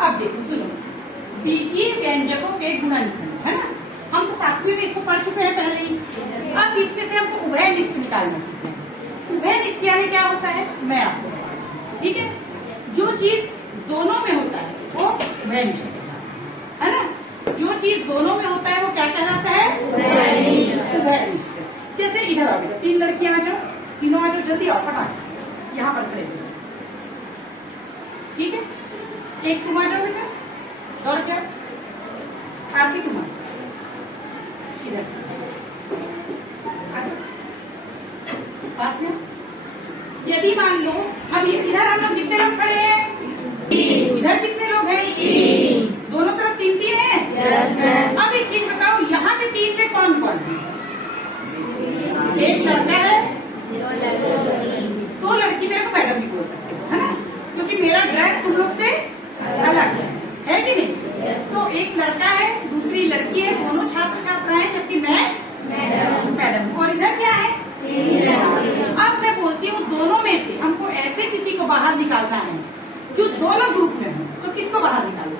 अब देखो सुनो, बीजीय व्यंजकों के गुणनखंड है ना, हम तो सातवीं में इसको पढ़ चुके हैं पहले ही। अब इसमें से हमको उभयनिष्ठ निकालना सीखते हैं। उभयनिष्ठ यानी क्या होता है मैं आपको बताऊं, ठीक है। जो चीज दोनों में होता है वो उभयनिष्ठ है ना, जो चीज दोनों में होता है वो क्या कहलाता है, उभयनिष्ठ। जैसे इधर आ जाओ, 3 लड़कियां आ जाओ, तीनों आ जाओ, जल्दी आओ फटाक यहाँ पर खड़े हो, ठीक है। एक तुम आ जाओ बेटा, और क्या आरती तुम आ जाओ इधर, अच्छा पास में। यदि मान लो अब इधर हम लोग कितने लोग खड़े हैं, इधर कितने लोग हैं, दोनों तरफ 3-3 है। अब एक चीज बताओ, यहाँ पे 3 में कौन कौन है, एक लड़का है, 2 लड़की, मेरे को मैडम भी बोल सकते हो है ना, क्योंकि मेरा ड्रेस तुम लोग से अलग है कि नहीं। तो एक लड़का है, दूसरी लड़की है, दोनों छात्र छात्रा है, जबकि मैं मैडम। और इधर क्या है, अब मैं बोलती हूँ दोनों में से हमको ऐसे किसी को बाहर निकालना है जो दोनों ग्रुप में हो, तो किसको बाहर निकालो,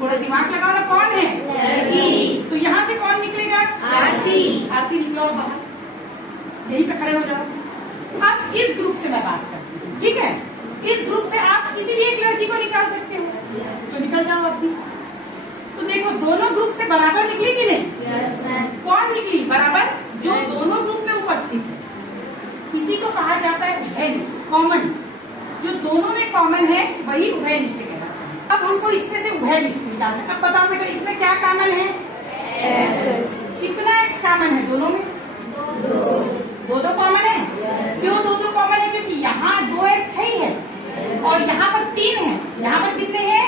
थोड़ा दिमाग लगाओ ना, कौन है लड़की। तो यहाँ से कौन निकलेगा, आरती। आरती निकलो और बाहर, यहीं पे खड़े हो जाओ। अब इस ग्रुप से मैं बात करती हूँ, ठीक है। इस ग्रुप से आप किसी भी एक लड़की को निकाल सकते हो, तो निकल जाओ अपनी। तो देखो दोनों ग्रुप से बराबर निकली कि नहीं, कौन निकली बराबर, जो दोनों ग्रुप में उपस्थित है, किसी को कहा जाता है उभयनिष्ठ, कॉमन। जो दोनों में कॉमन है वही उभयनिष्ठ कहलाता है। अब हमको इसमें से उभयनिष्ठ निकालना है। अब बताओ बेटा इसमें क्या कॉमन है, कितना एक्स कॉमन है दोनों में, 2 कॉमन है। क्यों 2 कॉमन है, क्योंकि यहाँ 2x है ही है, और यहाँ पर 3 है। यहाँ पर कितने हैं,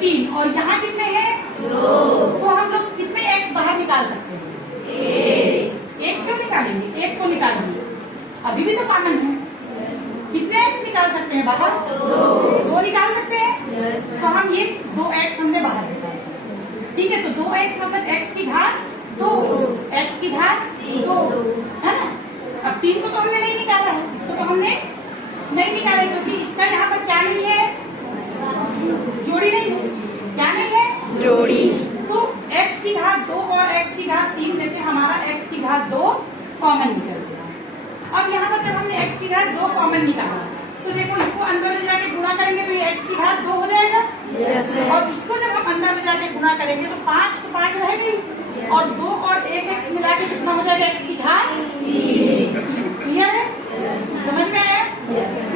3, और यहाँ कितने हैं, 2। तो हम लोग कितने x बाहर निकाल सकते हैं, 1 क्यों निकालेंगे, 1 को निकालेंगे, अभी भी तो कॉमन है। कितने x निकाल सकते हैं बाहर, 2 निकाल सकते हैं। तो हम ये 2x हमने बाहर निकाला, ठीक है। तो 2x मतलब x की घात 2, x की घात 2 है ना। अब 3 को तो हमने नहीं निकाला है, इसको तो हमने नहीं निकाला, क्योंकि इसका यहाँ पर क्या नहीं है, जोड़ी नहीं है, क्या नहीं है, जोड़ी। तो x की घात 2 और x की घात 3 में से हमारा x की घात 2 कॉमन निकल गया। अब यहाँ पर जब हमने x की घात 2 कॉमन निकाला, तो देखो इसको अंदर ले जाके गुणा करेंगे तो ये x की घात 2 हो जाएगा, और इसको जब हम अंदर ले जाके गुणा करेंगे तो 5 तो 5 रह गई, और 2 और 1 x मिला के कितना हो जाएगा, x की घात 3। क्लियर है, समझ में आया।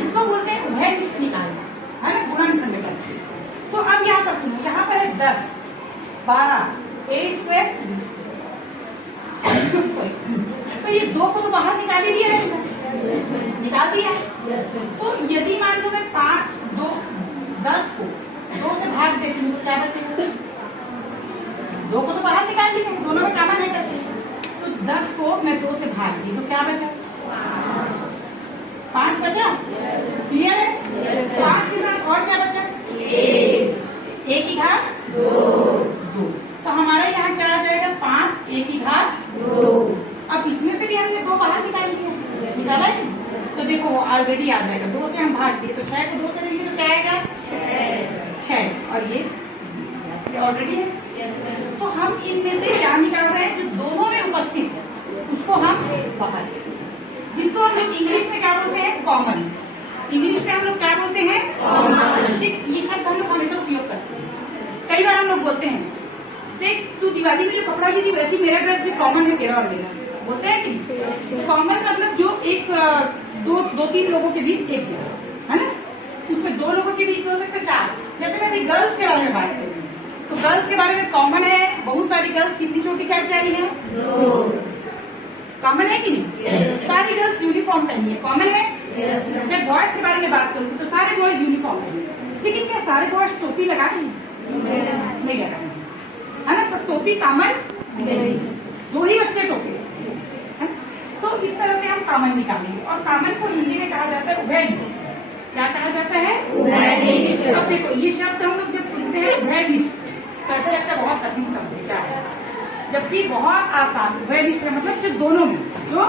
इसको बोलते हैं उभयनिष्ठ निकालना है ना, गुणनखंड करके। तो अब यहाँ पर सुनो, यहाँ पर है 10, 12, a² 20। तो ये 2 को तो बाहर निकाल ही दिया है, निकाल दिया। तो यदि मान लो मैं 10 को 2 से भाग देती हूँ तो क्या बचेगा, 2 को तो बाहर निकाल दिया, दोनों में कॉमन है करके। तो 10 को मैं 2 से भाग दी तो क्या बचा, 5 बचा। क्लियर है, 5 के साथ और क्या बचा, 1 की घात 2। तो हमारा यहाँ क्या आ जाएगा, 5 1 की घात 2। अब इसमें से भी हमने 2 बाहर निकाल लिया, निकाला है। तो देखो ऑलरेडी आ जाएगा, 2 से हम भाग दिए तो 6 को 2 से लेंगे तो क्या आएगा, 6, और ये ऑलरेडी है। तो हम इनमें से क्या निकाल रहे हैं, जो दोनों में उपस्थित है उसको हम बाहर, जिसको हम लोग इंग्लिश में क्या बोलते हैं, कॉमन। इंग्लिश में हम लोग क्या बोलते हैं, कॉमन। ये शब्द हम लोग हमेशा उपयोग करते हैं। कई बार हम लोग बोलते हैं, देख तू दिवाली में जो कपड़ा की थी वैसी मेरा ड्रेस भी कॉमन है तेरा और मेरा, बोलते हैं कि कॉमन मतलब जो एक 2-3 लोगों के बीच एक जैसा है ना, उसमें 2 लोगों के बीच हो सकते हैं 4। जैसे मैं अभी गर्ल्स के बारे में बात करूँ तो गर्ल्स के बारे में कॉमन है, बहुत सारी गर्ल्स कितनी छोटी करके आई है, 2। कॉमन है कि नहीं, सारी गर्ल्स यूनिफॉर्म पहनी है, कॉमन है। मैं बॉयज के बारे में बात करूँ तो सारे बॉयज यूनिफॉर्म पहने, लेकिन क्या सारे बॉयज टोपी लगाए नहीं लगाए है ना, तो टोपी कॉमन नहीं, 2 ही बच्चे टोपी। तो इस तरह से हम कॉमन निकालेंगे, और कॉमन को हिंदी में कहा जाता है उभयनिष्ठ। क्या कहा जाता है, उभयनिष्ठ। अब देखो ये शब्द हम लोग जब सुनते हैं उभयनिष्ठ तो ऐसा लगता है बहुत कठिन शब्द है, क्या है, जबकि बहुत आसान। उभयनिष्ठ मतलब जो दोनों में, जो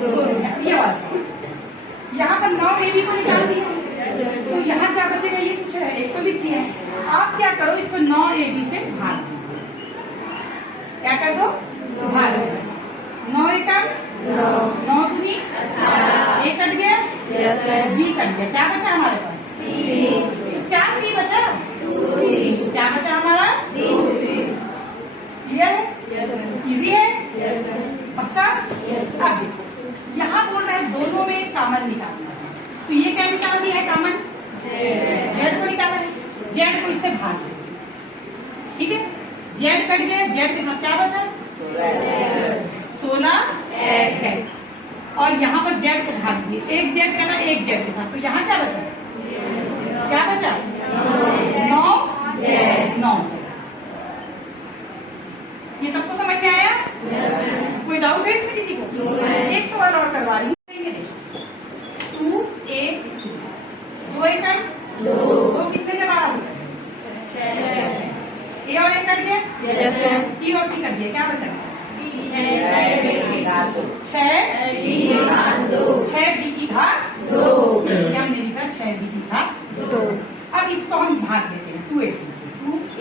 दोनों में, ये वाला। यहाँ पर 9 AB को निकाल दिया तो यहाँ क्या बचेगा, ये कुछ है, एक तो लिख दिया इसे भाग देंगे। ठीक है, जेड कट गया, जेड के साथ क्या बचा? 16x। और यहाँ पर जेड को भाग दिए, एक जेड कटा एक जेड के साथ, तो यहाँ क्या बचा? क्या बचा? 9 जेड। ये सबको समझ में आया? कोई डाउट है इसमें किसी को? एक सवाल और करवा रही हूँ। 2ac, 2 एकड़ 2 कितने के बराबर होता है? ए और ए कट गया, सी और सी कट गया, क्या बचा? 6b की घात 2। या हमने लिखा 6b की घात 2। अब इसको हम भाग देते हैं 2ac से। 2ac,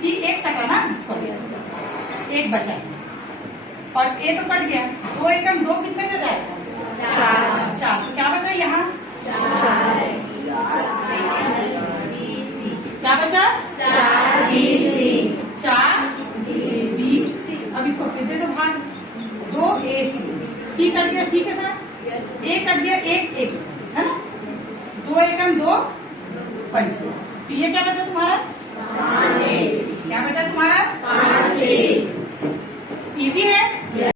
सी एक कटा ना, एक बचा है और ए तो कट गया। 2 एकम 2 कितने से जाएगा? 4। तो क्या बचा यहाँ? क्या बचा? 4bc। अब इसको फिर दे दो भाग, 2ac, सी कट गया सी के साथ, ए कट गया एक है ना, 2 एकम 2 5। तो ये क्या बचा तुम्हारा? 5। क्या बचा तुम्हारा? 5। इजी है।